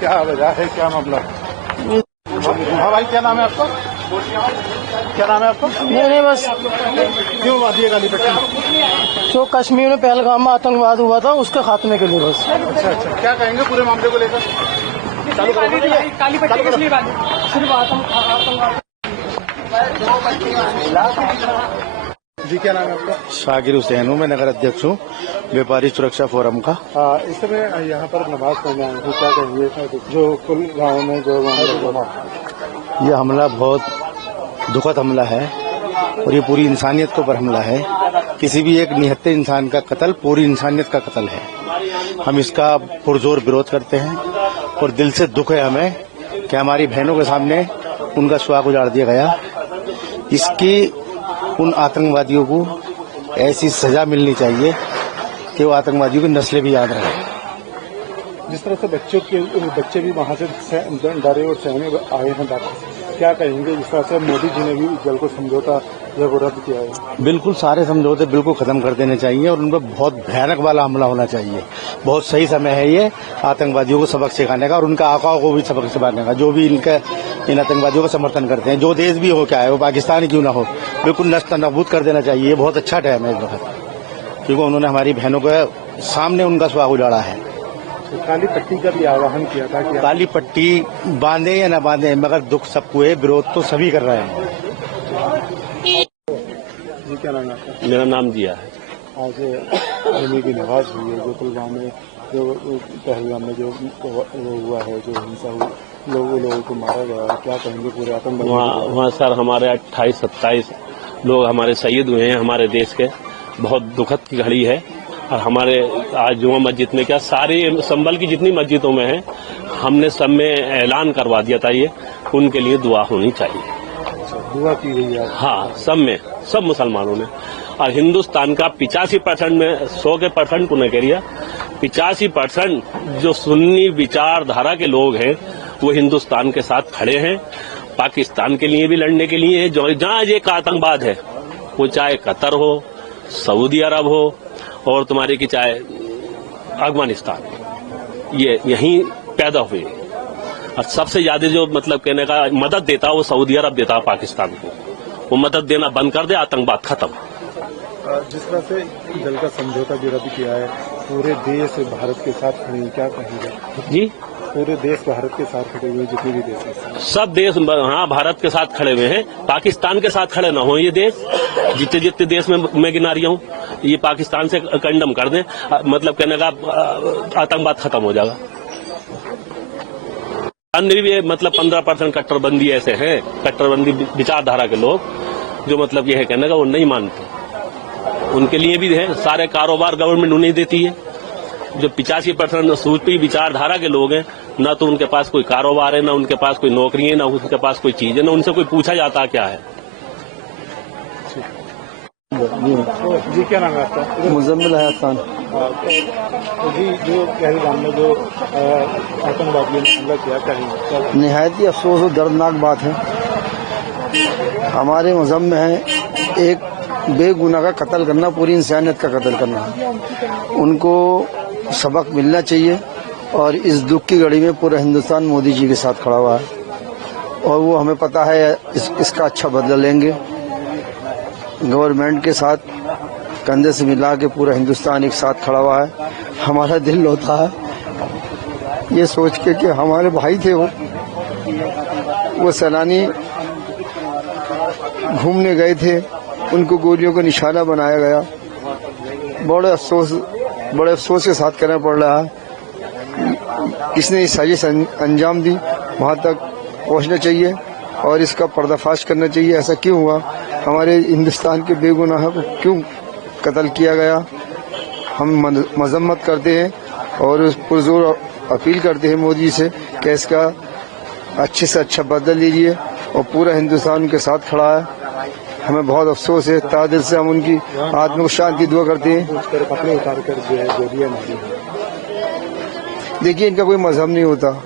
क्या वजह है, क्या मामला? हाँ भाई, क्या नाम है आपका? क्या नाम है आपका? नहीं बस क्यों आती है गाली पट्टी? जो कश्मीर में पहलगाम में आतंकवाद हुआ था उसके खात्मे के लिए बस। अच्छा, क्या कहेंगे पूरे मामले को लेकर? काली पट्टी किस लिए बांधी? सिर्फ आतंकवाद। जी, क्या नाम है आपका? शाकिर हुसैन हूँ, मैं नगर अध्यक्ष हूँ व्यापारी सुरक्षा फोरम का। इस समय यहाँ पर नमाज पढ़ने आए हैं, क्या कहेंगे जो कुल गाँव में जो ये हमला बहुत दुखद हमला है और ये पूरी इंसानियत के ऊपर हमला है। किसी भी एक निहत्थे इंसान का कत्ल पूरी इंसानियत का कत्ल है। हम इसका पुरजोर विरोध करते हैं और दिल से दुख है हमें कि हमारी बहनों के सामने उनका सुहाग उजाड़ दिया गया। इसकी उन आतंकवादियों को ऐसी सजा मिलनी चाहिए कि वो आतंकवादियों की नस्लें भी याद रहें। जिस तरह से बच्चे भी वहाँ से डरे और सहमे आए हैं वापस, क्या कहेंगे? इस तरह से मोदी जी ने भी जल को समझौता जब रद्द किया है। बिल्कुल सारे समझौते बिल्कुल खत्म कर देने चाहिए और उन पर बहुत भयानक वाला हमला होना चाहिए। बहुत सही समय है ये आतंकवादियों को सबक सिखाने का और उनका आकाओं को भी सबक सिखाने का, जो भी इन आतंकवादियों का समर्थन करते हैं। जो देश भी हो, क्या है वो पाकिस्तान क्यों ना हो, बिल्कुल नष्ट नाबूद कर देना चाहिए। ये बहुत अच्छा टाइम है इस वक्त, क्योंकि उन्होंने हमारी बहनों के सामने उनका सुहाग उजाड़ा है। काली पट्टी का भी आह्वान किया था कि काली पट्टी बांधे या न बांधे, मगर दुख सबको है, विरोध तो सभी कर रहे हैं। जी, क्या नाम है आपका? मेरा नाम जिया है। आज नमी की नमाज हुई है जो कुलगाम में, जो पहलगाम में जो हुआ है, जो हिंसा हुई, लोगों को मारा गया, क्या कहेंगे पूरे आतंकवादी? वहाँ सर हमारे 28-27 लोग हमारे शहीद हुए हैं हमारे देश के। बहुत दुखद की घड़ी है। और हमारे आज जुमा मस्जिद में क्या सारी संभल की जितनी मस्जिदों में है, हमने सब में ऐलान करवा दिया था ये उनके लिए दुआ होनी चाहिए। दुआ की गई है? हाँ, सब में, सब मुसलमानों में। और हिंदुस्तान का 85% में 100% को नहीं कह रही 85% जो सुन्नी विचारधारा के लोग हैं वो हिंदुस्तान के साथ खड़े हैं। पाकिस्तान के लिए भी लड़ने के लिए जो जहाँ एक आतंकवाद है, वो चाहे कतर हो, सऊदी अरब हो और तुम्हारे की चाहे अफगानिस्तान, ये यहीं पैदा हुए। और सबसे ज्यादा जो मतलब कहने का मदद देता है वो सऊदी अरब देता है पाकिस्तान को। वो मदद देना बंद कर दे, आतंकवाद खत्म। जिस तरह से जल का समझौता भी रद्द किया है, पूरे देश भारत के साथ खड़े हैं, क्या कहेंगे? जी, पूरे देश भारत के साथ खड़े हुए, जितने भी देश हैं सब देश हाँ भारत के साथ खड़े हुए हैं। पाकिस्तान के साथ खड़े ना हो ये देश, जितने जितने देश में मैं गिना रही हूँ, ये पाकिस्तान से कंडम कर दें, मतलब कहने का आतंकवाद खत्म हो जाएगा। अंदर भी मतलब 15% कट्टरबंदी ऐसे हैं, कट्टरबंदी विचारधारा के लोग जो मतलब ये है कहने का वो नहीं मानते। उनके लिए भी है, सारे कारोबार गवर्नमेंट उन्हें देती है। जो 85% सूफी विचारधारा के लोग हैं, ना तो उनके पास कोई कारोबार है, ना उनके पास कोई नौकरी है, ना उनके पास कोई चीज है, ना उनसे कोई पूछा जाता क्या है। जी, क्या नाम है आपका? मुजम्मिल हयात खान। जी, जो पहलगाम में जो आतंकवादियों ने हमला किया, कहेंगे? निहायत ही अफसोस और दर्दनाक बात है। हमारे मजहब में है एक बेगुनाह का कत्ल करना पूरी इंसानियत का कत्ल करना। उनको सबक मिलना चाहिए और इस दुख की घड़ी में पूरा हिंदुस्तान मोदी जी के साथ खड़ा हुआ है और वो हमें पता है इसका अच्छा बदला लेंगे। गवर्नमेंट के साथ कंधे से मिला के पूरा हिंदुस्तान एक साथ खड़ा हुआ है। हमारा दिल होता है ये सोच के कि हमारे भाई थे, वो सैलानी घूमने गए थे, उनको गोलियों का निशाना बनाया गया। बड़े अफसोस के साथ कहना पड़ रहा है किसने इस साजिश अंजाम दी, वहां तक पहुंचना चाहिए और इसका पर्दाफाश करना चाहिए। ऐसा क्यों हुआ, हमारे हिंदुस्तान के बेगुनाह को क्यों कत्ल किया गया। हम मजम्मत करते हैं और पुरजोर अपील करते हैं मोदी जी से कि इसका अच्छे से अच्छा बदला लीजिए और पूरा हिंदुस्तान उनके साथ खड़ा है। हमें बहुत अफसोस है, तादिल से हम उनकी आत्मा को शांति दुआ करते हैं। कपड़े उतार कर जो है गोलियां मारी। देखिए, इनका कोई मजहब नहीं होता,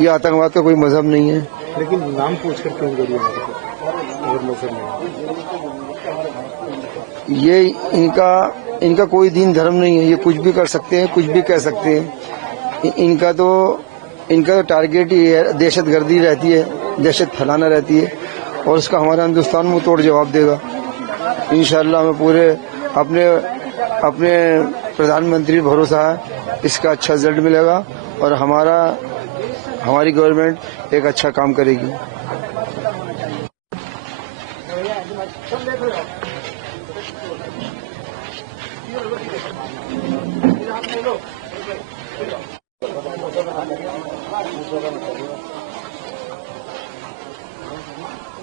ये आतंकवाद का कोई मजहब नहीं है। लेकिन नाम पूछकर क्यों गोलियां मारी अगर मजहब नहीं? ये इनका कोई दीन धर्म नहीं है। ये कुछ भी कर सकते हैं, कुछ भी कह सकते हैं। इनका तो टारगेट ही है, दहशतगर्दी रहती है, दहशत फैलाना रहती है, और उसका हमारा हिंदुस्तान मुंह तोड़ जवाब देगा। इंशाअल्लाह हमें पूरे अपने प्रधानमंत्री भरोसा है, इसका अच्छा रिजल्ट मिलेगा और हमारी गवर्नमेंट एक अच्छा काम करेगी।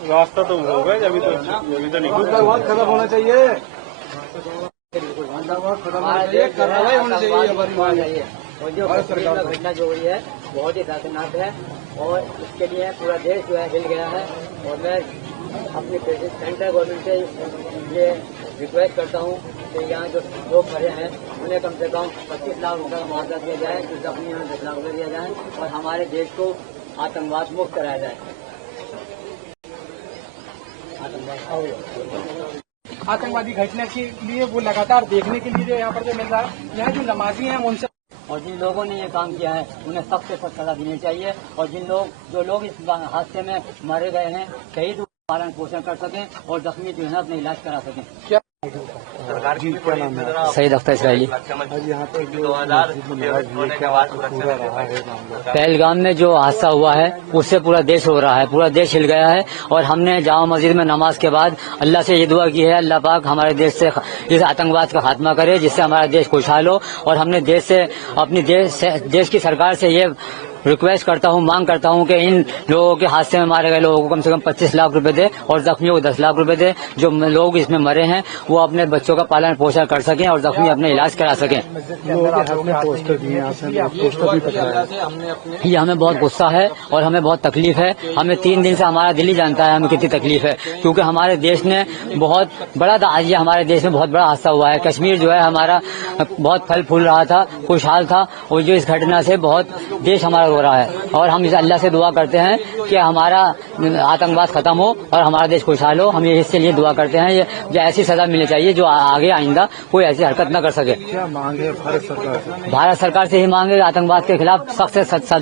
रास्ता तो होगा अभी तो नहीं खत्म होना चाहिए। कार्रवाई होनी चाहिए। और जो घटना जो हुई है बहुत ही खतरनाक है और इसके लिए पूरा देश जो है हिल गया है। और मैं अपनी सेंट्रल गवर्नमेंट से ये रिक्वेस्ट करता हूँ कि यहाँ जो लोग मरे हैं उन्हें कम से कम 25 लाख रुपये का मुआवजा दिया जाए, जो जख्मी उन्हें 10 लाख रुपये दिया जाए और हमारे देश को आतंकवाद मुक्त कराया जाए। आतंकवादी घटना के लिए वो लगातार देखने के लिए यहाँ पर जो मिल रहा है, यहाँ जो नमाजी हैं उनसे और जिन लोगों ने ये काम किया है उन्हें सख्त से सख्त सजा देनी चाहिए और जो लोग इस हादसे में मारे गए हैं शहीद पालन पोषण कर सकें और जख्मी जो है अपने इलाज करा सकें। सईद अख्तर इसराइली। यहाँ पे पहलगाम में जो हादसा हुआ है उससे पूरा देश हो रहा है, पूरा देश हिल गया है और हमने जामा मस्जिद में नमाज के बाद अल्लाह से ये दुआ की है, अल्लाह पाक हमारे देश से इस आतंकवाद का खात्मा करे जिससे हमारा देश खुशहाल हो। और हमने देश की सरकार से ये रिक्वेस्ट करता हूँ, मांग करता हूँ कि इन लोगों के हादसे में मारे गए लोगों को कम से कम 25 लाख रुपए दे और जख्मियों को 10 लाख रुपए दे। जो लोग इसमें मरे हैं वो अपने बच्चों का पालन पोषण कर सकें और जख्मी अपने इलाज करा सकें। ये हमें बहुत गुस्सा है और हमें बहुत तकलीफ है। हमें 3 दिन से हमारा दिल ही जानता है हमें कितनी तकलीफ है, क्योंकि हमारे देश ने बहुत बड़ा आज ये हमारे देश में बहुत बड़ा हादसा हुआ है। कश्मीर जो है हमारा बहुत फल फूल रहा था, खुशहाल था और जो इस घटना से बहुत देश हमारा हो रहा है। और हम इस अल्लाह से दुआ करते हैं कि हमारा आतंकवाद खत्म हो और हमारा देश खुशहाल हो। हम इसके लिए दुआ करते हैं ये जो ऐसी सजा मिलनी चाहिए जो आगे आइंदा कोई ऐसी हरकत न कर सके। क्या मांग है भारत सरकार से? भारत सरकार से ही मांगे आतंकवाद के खिलाफ सख्त से सख्त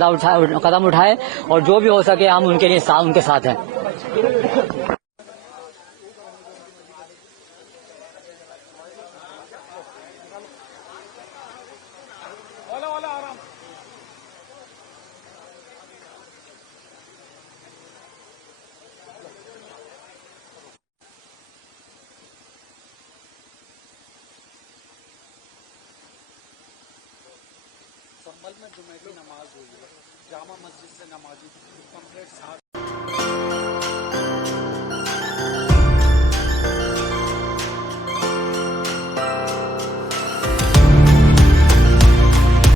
कदम उठाए और जो भी हो सके हम उनके लिए उनके साथ हैं। संभल में जुमे की नमाज हुई है, जामा मस्जिद से नमाजी कंप्लीट